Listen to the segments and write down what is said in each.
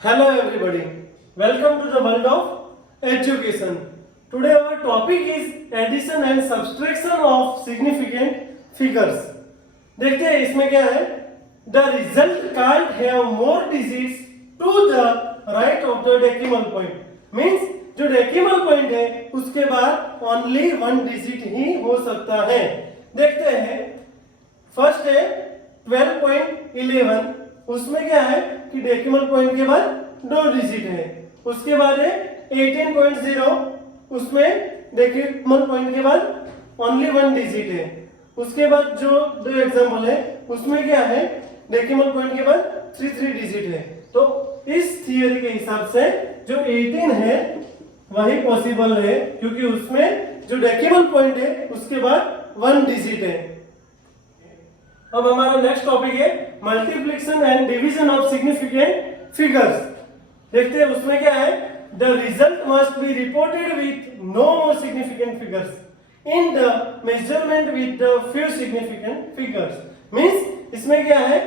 Hello everybody, welcome to the world of education. Today our topic is addition and subtraction of significant figures. देखते हैं इसमें क्या है. The result can't have more digits to the right of the decimal point. Means जो decimal point है उसके बाद only one digit ही हो सकता है. देखते हैं. फर्स्ट है 12.11. उसमें क्या है कि डेसिमल पॉइंट के बाद दो डिजिट है. उसके बाद है 18.0. उसमें डेसिमल पॉइंट के बाद ओनली वन डिजिट है. उसके बाद जो दो एग्जांपल है उसमें क्या है डेसिमल पॉइंट के बाद 3 डिजिट है. तो इस थियरी के हिसाब से जो 18 है वही पॉसिबल है क्योंकि उसमें जो डेसिमल पॉइंट है उसके बाद वन डिजिट है. अब हमारा नेक्स्ट टॉपिक है multiplication and division of significant figures. देखते हैं उसमें क्या है. The result must be reported with no more significant figures in the measurement with the few significant figures. Means इसमें क्या है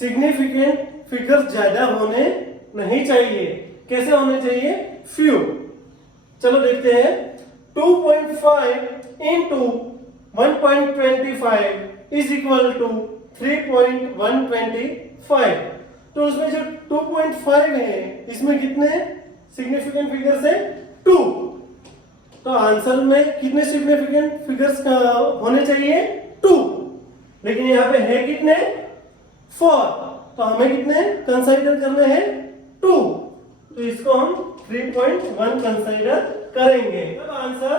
सिग्निफिकेंट फिगर्स ज्यादा होने नहीं चाहिए. कैसे होने चाहिए? फ्यू. चलो देखते हैं. 2.5 into 1.25 is equal to 3.125. तो उसमें जो 2.5 है इसमें कितने सिग्निफिकेंट फिगर्स है? 2. तो आंसर में कितने सिग्निफिकेंट फिगर्स होने चाहिए? 2. लेकिन यहाँ पे है कितने? 4. तो हमें कितने कंसीडर करने हैं? 2. तो इसको हम 3.1 कंसीडर करेंगे. अब आंसर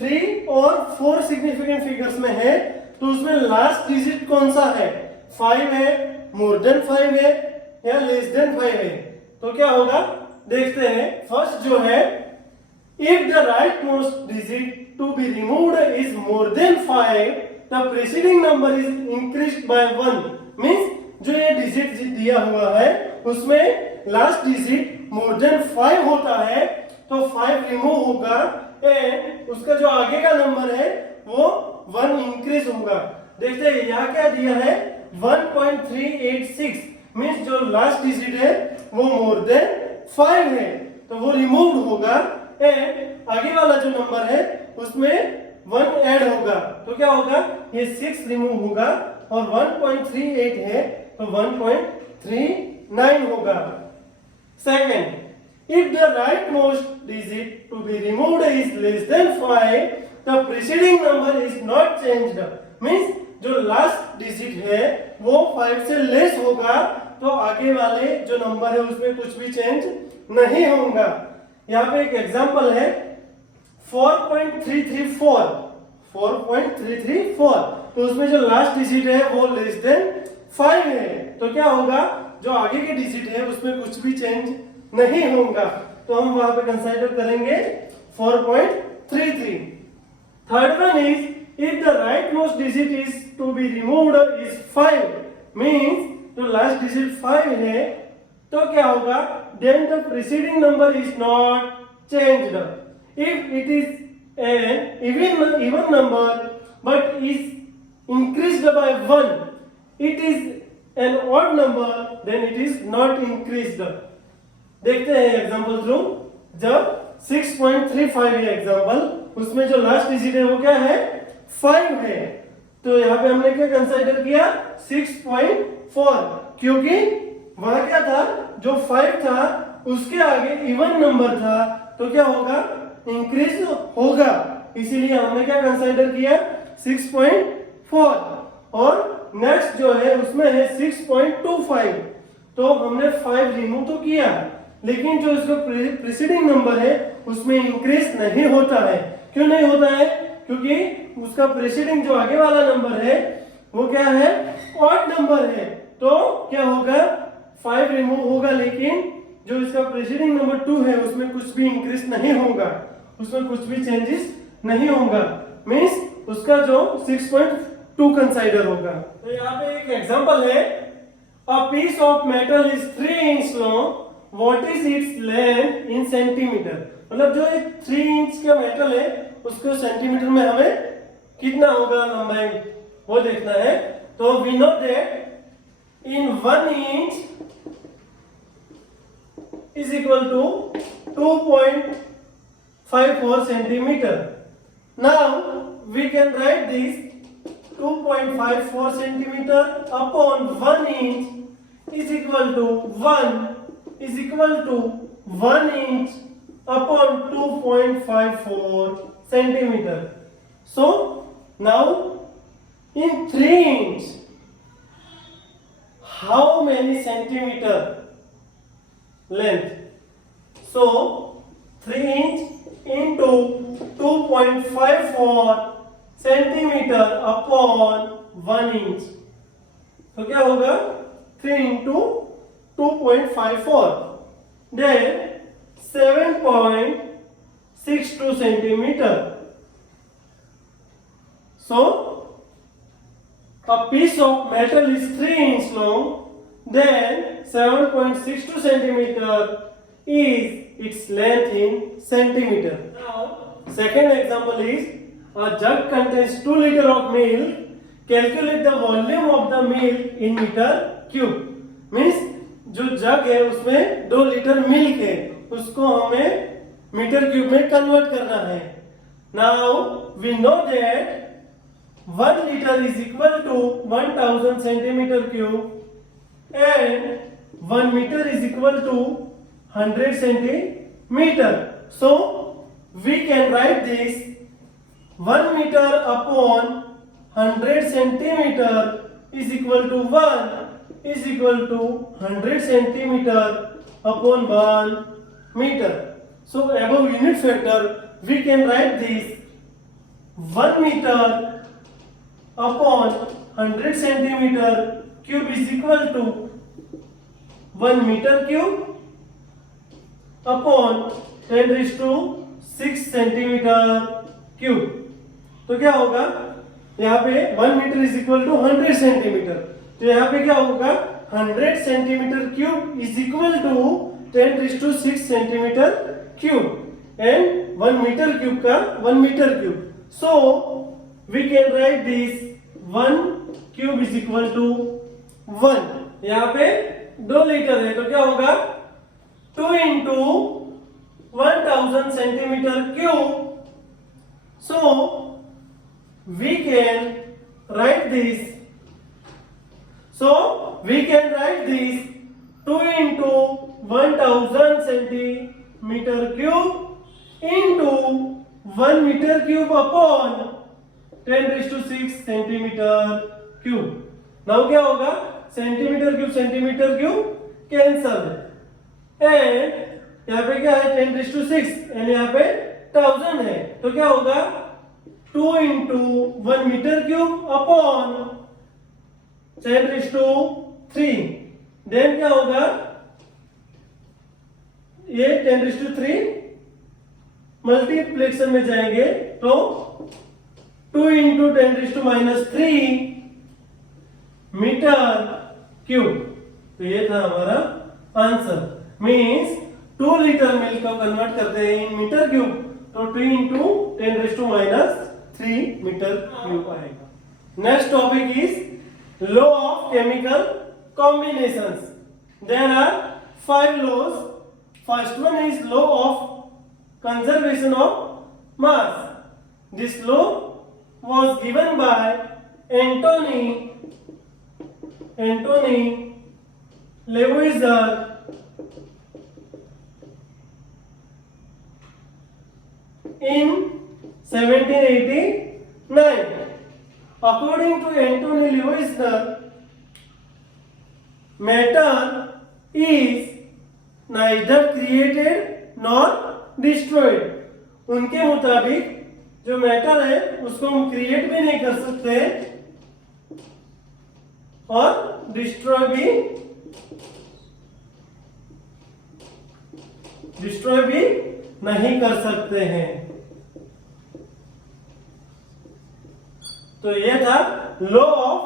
3 और 4 सिग्निफिकेंट फिगर्स में है तो उसमें लास्ट डिजिट कौन सा है? 5 है, मोर देन 5 है या लेस देन 5 है. तो क्या होगा देखते हैं. फर्स्ट जो है if the right most digit to be removed is more than 5 the preceding number is increased by 1. Means जो ये डिजिट दिया हुआ है उसमें लास्ट डिजिट मोर देन 5 होता है तो 5 रिमूव होगा एंड उसका जो आगे का नंबर है वो 1 इंक्रीज होगा. देखते हैं यहाँ क्या दिया है 1.386. मींस जो लास्ट डिजिट है वो मोर देन 5 है तो वो रिमूव होगा एंड आगे वाला जो नंबर है उसमें 1 ऐड होगा. तो क्या होगा ये 6 रिमूव होगा और 1.38 है तो 1.39 होगा. Second, if the rightmost digit to be removed is less than 5 the preceding number is not changed. means जो लास्ट डिजिट है वो 5 से लेस होगा तो आगे वाले जो नंबर है उसमें कुछ भी चेंज नहीं होगा. यहाँ पे एक एग्जांपल है 4.334. तो उसमें जो लास्ट डिजिट है वो लेस देन 5 है तो क्या होगा जो आगे के डिजिट है उसमें कुछ भी चेंज नहीं होगा तो हम वहां पे कंसीडर करेंगे 4.33. Third one is if the rightmost digit is to be removed is 5. means जो लास्ट डिजिट 5 है तो क्या होगा then the preceding number is not changed. if it is an even number but is increased by 1 it is an odd number then it is not increased. देखते हैं example through. जब 6.35 है एग्जांपल उसमें जो लास्ट डिजिट है वो क्या है 5 है तो यहाँ पे हमने क्या कंसीडर किया 6.4 क्योंकि वहां क्या था जो 5 था उसके आगे इवन नंबर था तो क्या होगा इंक्रीज होगा इसीलिए हमने क्या कंसीडर किया 6.4. और नेक्स्ट जो है उसमें है 6.25 तो हमने 5 रिमूव तो किया लेकिन जो इसका प्रीसीडिंग नंबर है उसमें इंक्रीज नहीं होता है. क्यों नहीं होता है? क्योंकि उसका प्रीसीडिंग जो आगे वाला नंबर है वो क्या है ऑड नंबर है तो क्या होगा 5 रिमूव होगा लेकिन जो इसका प्रीसीडिंग नंबर 2 है उसमें कुछ भी इंक्रीज नहीं होगा उसमें कुछ भी चेंजेस नहीं होगा. मींस उसका जो 6.2 कंसीडर होगा. तो यहाँ पे एक एग्जांपल है a piece of metal is 3 inch long. What is its length in centimeter? मतलब जो 3 इंच का मेटल है उसको सेंटीमीटर में हमें कितना होगा लंबाई वो देखना है. तो we know that in 1 inch is equal to 2.54 centimeter. Now we can write this 2.54 centimeter upon 1 inch is equal to 1 inch upon 2.54 centimeter. So now in 3 inch, how many centimeter length? So 3 inch into 2.54 centimeter upon 1 inch. तो क्या होगा 3 into 2.54 then 7.62 centimeter. So a piece of metal is 3 inch long, then 7.62 centimeter is its length in centimeter. Now, second example is a jug contains 2 liter of milk. Calculate the volume of the milk in meter cube. Means जो जग है उसमें 2 litre milk है, उसको हमें metre cube में कन्वर्ट करना है. Now we know that 1 liter is equal to 1000 centimeter cube and 1 meter is equal to 100 centimeter. So we can write this 1 meter upon 100 centimeter is equal to 1 is equal to 100 centimeter upon 1 meter. So above unit factor we can write this 1 meter upon 100 centimeter cube is equal to 1 meter cube upon 10 raised to 6 centimeter cube. तो क्या होगा यहाँ पे 1 metre is equal to 100 centimetre. तो यहाँ पे क्या होगा 100 centimetre cube is equal to 10 raised to 6 centimetre cube and 1 metre cube का 1 metre cube. So we can write this 1 cube is equal to 1. यहाँ पे 2 लीटर है तो क्या होगा 2 into 1000 centimeter cube. So we can write this. So we can write this 2 into 1000 centimeter cube into 1 meter cube upon 10 raised to 6 centimeter cube. Now क्या होगा centimetre cube cancel and यहाँ पे क्या है 10 raised to 6 एंड यहाँ पे 1000 है तो क्या होगा 2 into 1 meter cube upon 10 raised to 3. देन क्या होगा ये 10 raised to 3 मल्टीप्लेक्शन में जाएंगे तो 2 into 10 raised to -3 मीटर क्यूब. तो ये था हमारा आंसर. मींस 2 लीटर मिल्क को कन्वर्ट करते हैं इन मीटर क्यूब तो 2 into 10 raised to -3 मीटर क्यूब आएगा. Next topic is law of chemical combinations. There are 5 laws. First one is law of conservation of mass. This law was given by Anthony Lavoisier in 1789. According to Anthony Lavoisier, matter is neither created nor destroyed. उनके मुताबिक जो मैटर है उसको हम क्रिएट भी नहीं कर सकते और डिस्ट्रॉय भी नहीं कर सकते हैं. तो ये था law of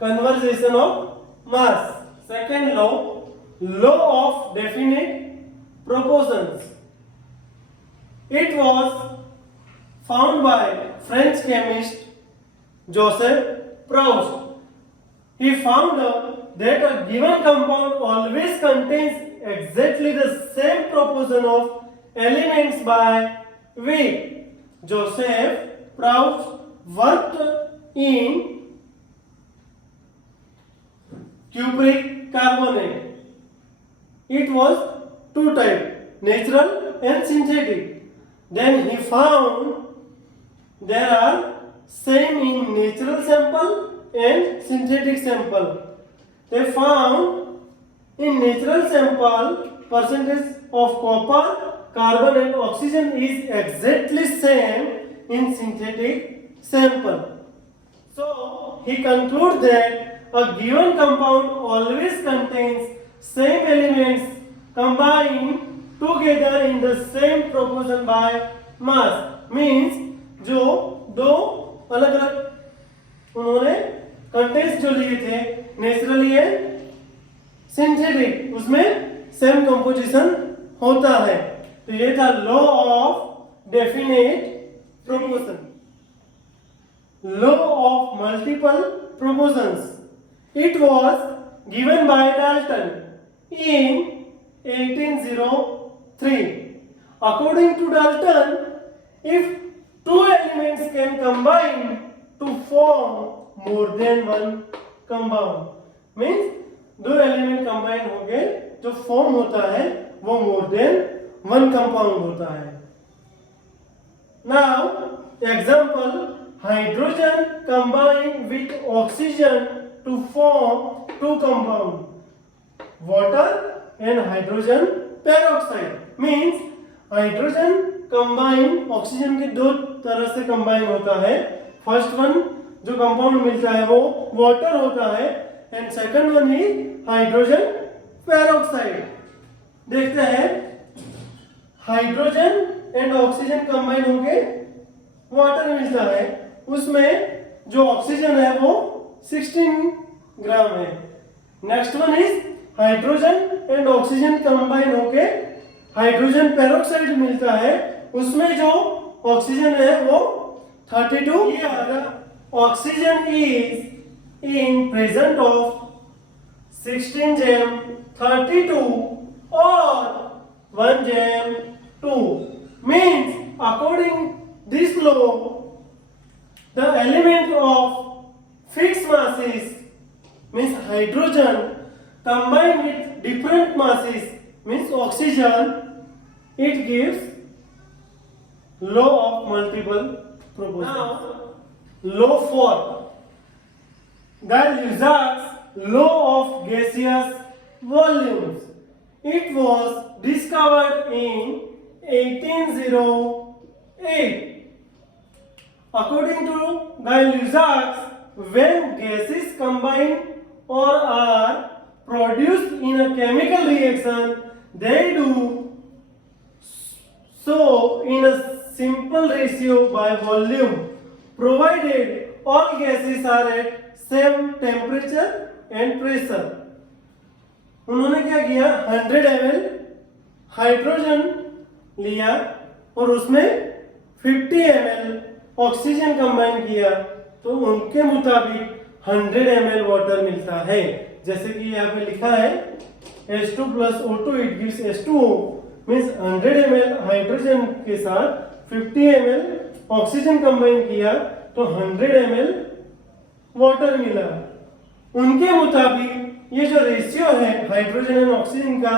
conversation of mass. Second law of definite proportions. It was found by French chemist Joseph Proust. He found that a given compound always contains exactly the same proportion of elements by weight. Joseph Proust worked in cupric carbonate. It was two types, natural and synthetic. Then he found there are same in natural sample and synthetic sample. They found in natural sample percentage of copper, carbon and oxygen is exactly same in synthetic sample. So he concludes that a given compound always contains same elements combined together in the same proportion by mass. Means जो दो अलग अलग उन्होंने कंटेंट्स जो लिए थे naturally and synthetic, उसमें same composition होता है. तो ये था law of definite proportion. Law of multiple proportions. It was given by Dalton in 1803. According to Dalton, if two elements can combine to form more than one compound, means दो element combine होके जो फॉर्म होता है वो more than one compound होता है. Now example, hydrogen combine with oxygen to form two compound, water and hydrogen peroxide. means hydrogen combine oxygen के दो तरह से कंबाइन होता है. फर्स्ट वन जो कंपाउंड मिलता है वो वाटर होता है and second one is hydrogen peroxide. देखते हैं, हाइड्रोजन एंड ऑक्सीजन कंबाइन होके वाटर मिलता है. उसमें जो ऑक्सीजन है वो 16 ग्राम है. Next one is hydrogen and oxygen combine होके हाइड्रोजन पेरोक्साइड मिलता है. उसमें जो ऑक्सीजन है वो 32. Oxygen is in present of 16 जैम 32 और 1 जैम 2. Means according this law the element of fixed masses means hydrogen combined with different masses means oxygen, it gives law of multiple proportions. Now law 4, Gay-Lussac's law of gaseous volumes. It was discovered in 1808. According to Gay-Lussac, when gases combine or are produced in a chemical reaction, they do so in a simple ratio by volume, provided all gases are at same temperature and pressure. उन्होंने क्या किया, 100 ml hydrogen लिया और उसमें 50 ml oxygen combine किया तो उनके मुताबिक 100 ml वाटर मिलता है. जैसे कि यहाँ पे लिखा है H2 plus O2 it gives H2O, means 100 ml hydrogen के साथ 50 ml ऑक्सीजन कंबाइन किया तो 100 ml वाटर मिला. उनके मुताबिक ये जो रेशियो है हाइड्रोजन एंड ऑक्सीजन का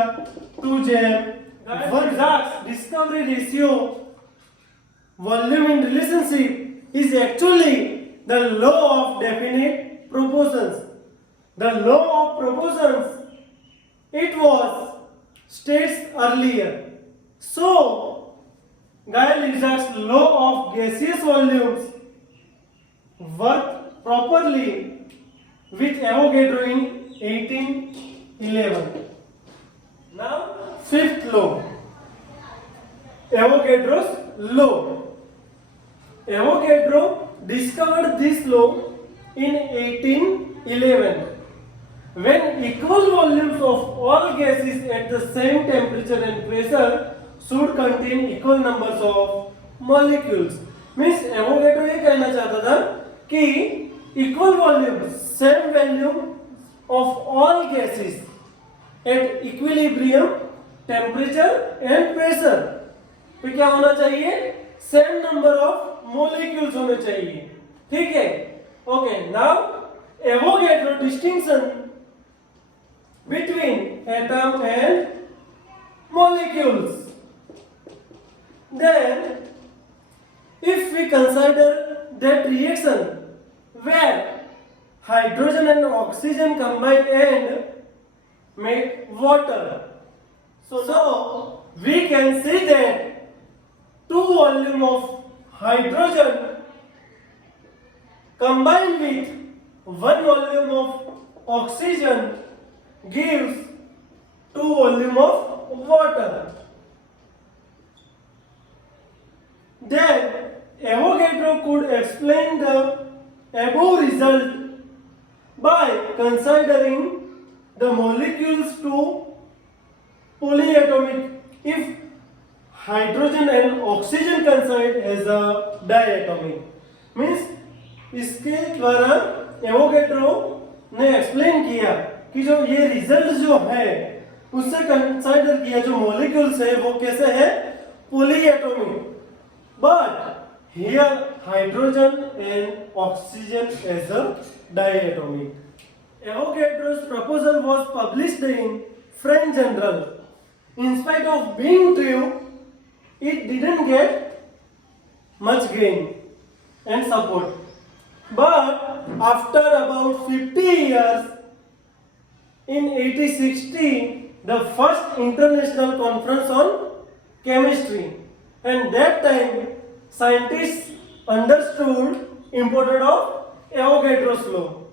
2:1. Discovery ratio volume in relationship is actually the law of definite proportions. The law of proportions, it was states earlier. So, Gay-Lussac's law of gaseous volumes worked properly with Avogadro in 1811. Now, fifth law, Avogadro's law. Avogadro discovered this law in 1811. When equal volumes of all gases at the same temperature and pressure should contain equal numbers of molecules. Means Avogadro ये कहना चाहता था कि equal volume, same volume of all gases at equilibrium temperature and pressure. तो क्या होना चाहिए? Same number of molecules होने चाहिए. ठीक है? Okay, now Avogadro distinction between atom and molecules. Then, if we consider that reaction where hydrogen and oxygen combine and make water, so we can see that 2 volume of hydrogen combined with 1 volume of oxygen gives 2 volume of water. Then Avogadro could explain the above result by considering the molecules to polyatomic if hydrogen and oxygen coincide as a diatomic. Means इसके द्वारा एवोगैड्रो ने एक्सप्लेन किया कि जो ये रिजल्ट जो है उससे कंसीडर किया जो मॉलिक्यूल्स है वो कैसे है? Polyatomic. But here hydrogen and oxygen as a diatomic. Avogadro's proposal was published in French Journal. In spite of being true, it didn't get much gain and support. But after about 50 years, in 1860, the first international conference on chemistry, and that time scientists understood importance of Avogadro's law.